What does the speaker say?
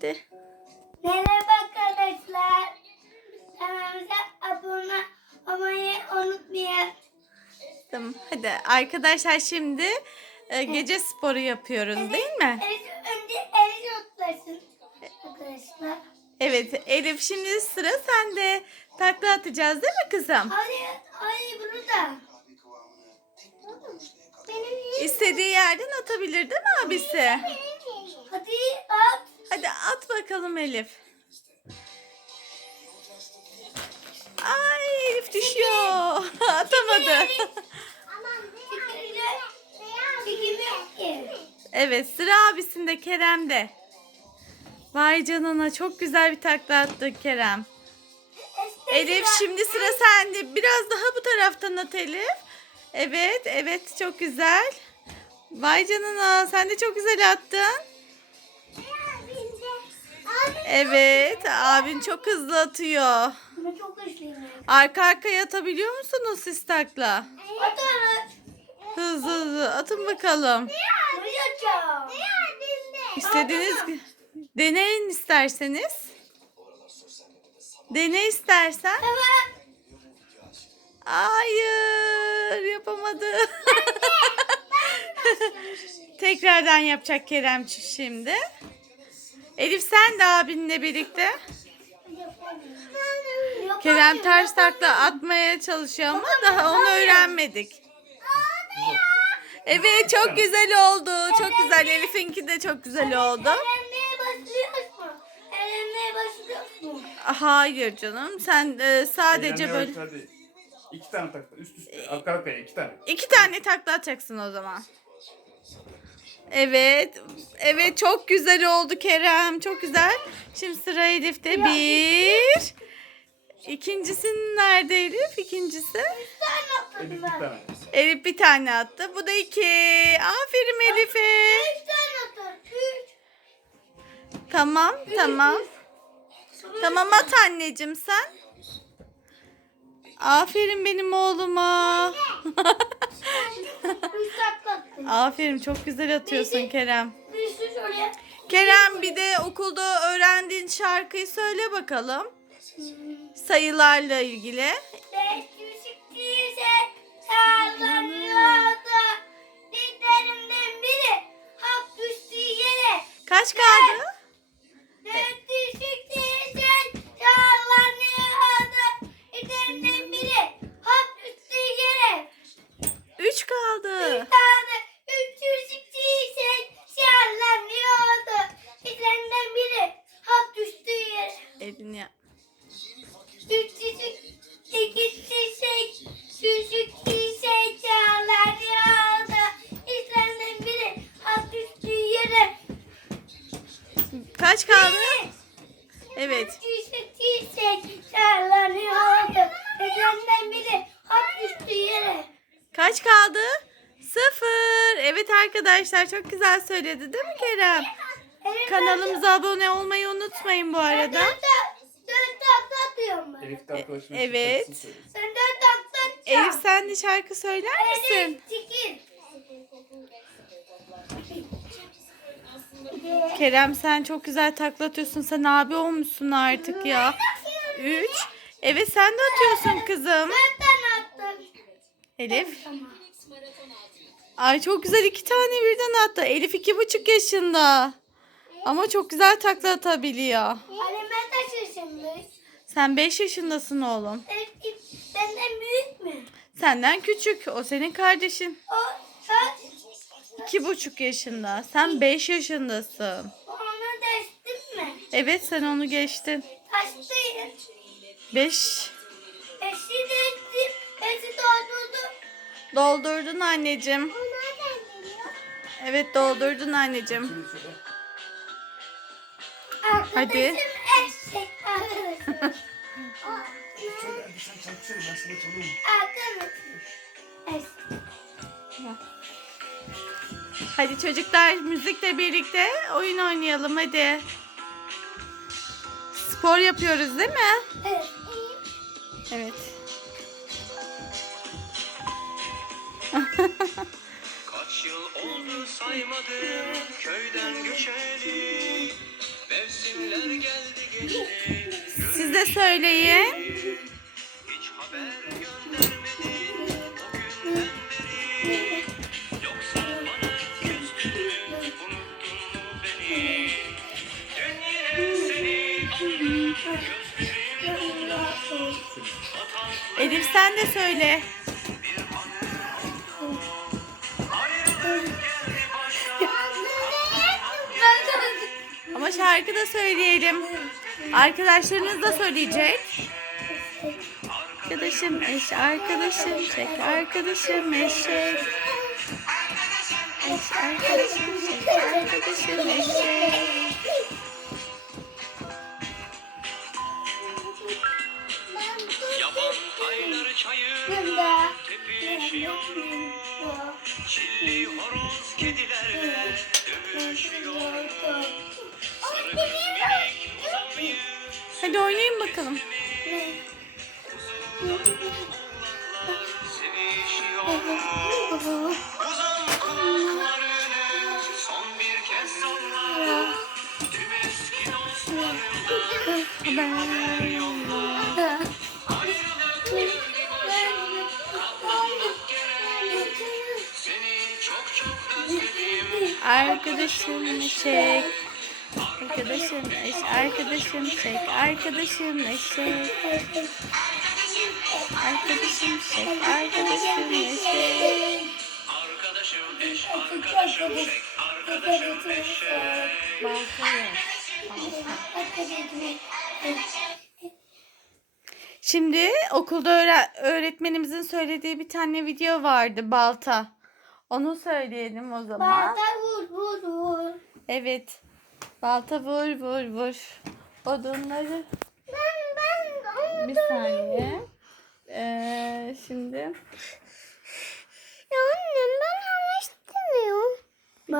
Hadi. Merhaba arkadaşlar. Kanalımıza abone olmayı unutmayın. Tamam. Hadi arkadaşlar şimdi e, gece sporu yapıyoruz değil mi? Evet, önce eli tutlasın arkadaşlar. Evet Elif şimdi sıra sende. Takla atacağız değil mi kızım? Hayır, hayır bunu da. Benim? İstediği yerden atabilir değil mi abisi? Hadi at. Hadi at bakalım Elif. Ay Elif düşüyor. Atamadı. Evet sıra abisinde Kerem'de. Vay canına çok güzel bir takla attı Kerem. Elif şimdi sıra sende. Biraz daha bu taraftan at Elif. Evet evet çok güzel. Vay canına sen de çok güzel attın. Evet abin çok hızlı atıyor. Ben çok güçlüyüm. Arka arkaya atabiliyor musunuz siz takla? Atarız. Hızlı hızlı atın bakalım. Oynayacağım. İstediğiniz deneyin isterseniz. Dene istersen. Tamam. Hayır yapamadı. Tekrardan yapacak Kerem şimdi. Elif sen de abinle birlikte. Kerem ters takla atmaya çalışıyor ama daha onu öğrenmedik. Evet çok güzel oldu. Çok güzel. Elif'inki de çok güzel oldu. Hayır canım. Sen e, sadece böyle. İki tane takla üst üste arka arkaya iki tane. iki tane takla atacaksın o zaman. Evet. Evet çok güzel oldu Kerem. Çok güzel. Şimdi sıra Elif'te. Bir. İkincisinin nerede Elif? İkincisi. Elif bir tane. Elif bir tane attı. Bu da iki. Aferin Elif'e. Tamam tamam. Tamam at anneciğim sen. Aferin benim oğluma. Aferin çok güzel atıyorsun Kerem. Kerem bir de okulda öğrendiğin şarkıyı söyle bakalım. Sayılarla ilgili. Beş küçük değilse sallanıyordu. Dizlerimden biri hap düştü yere. Kaç kaldı? Kaç kaldı? Evet. Biri düştü yere. Kaç kaldı? Sıfır. Evet arkadaşlar çok güzel söyledi değil mi Kerem? Kanalımıza abone olmayı unutmayın bu arada. dört takla atıyorum ben. Elif E- evet. şarkısını söylesin. Ben dört takla atacağım. Elif sen de şarkı söyler misin? Çekil. Kerem sen çok güzel takla atıyorsun. Sen abi olmuşsun artık ya. Üç. Evet sen de atıyorsun kızım. Elif. Ay çok güzel iki tane birden attı. Elif iki buçuk yaşında. Ama çok güzel takla atabiliyor. Sen beş yaşındasın oğlum. Benden büyük mü? Senden küçük. O senin kardeşin. O? İki buçuk yaşında. Sen beş yaşındasın. Onu değiştin mi? Evet sen onu geçtin. Kaçtayım? Beş. Eşi değiştim. Eşi doldurdu. Doldurdun anneciğim. O nereden geliyor? Evet doldurdun anneciğim. Hadi. Arkadaşım eşek. Arkadaşım. Çalıyorum. Arkadaşım. Eşek. Hadi çocuklar müzikle birlikte oyun oynayalım hadi. Spor yapıyoruz değil mi? Evet. Evet. Kaç yıl oldu saymadım köyden göçeli. Mevsimler geldi geçti. Siz de söyleyin. Elif sen de söyle. Ama şarkı da söyleyelim. Arkadaşlarınız da söyleyecek. Arkadaşım eş, arkadaşım çek, arkadaşım eşek. Eş, arkadaşım çek, arkadaşım eşek. Ayları çayır tepişiyor Çilli horoz kedilerle dövüşüyor Sarı minik uzayı Hadi oynayın bakalım. Arkadaşım eşek. Arkadaşım eş, arkadaşım çek, arkadaşım eşek. Arkadaşım çek, arkadaşım eşek. Arkadaşım eş, arkadaşım şek, arkadaşım eşek. Şimdi okulda öğre- öğretmenimizin söylediği bir tane video vardı Balta. Onu söyleyelim o zaman. Balta vur vur vur. Evet. Balta vur vur vur. Odunları Ben ben onu bir saniye. Ee, şimdi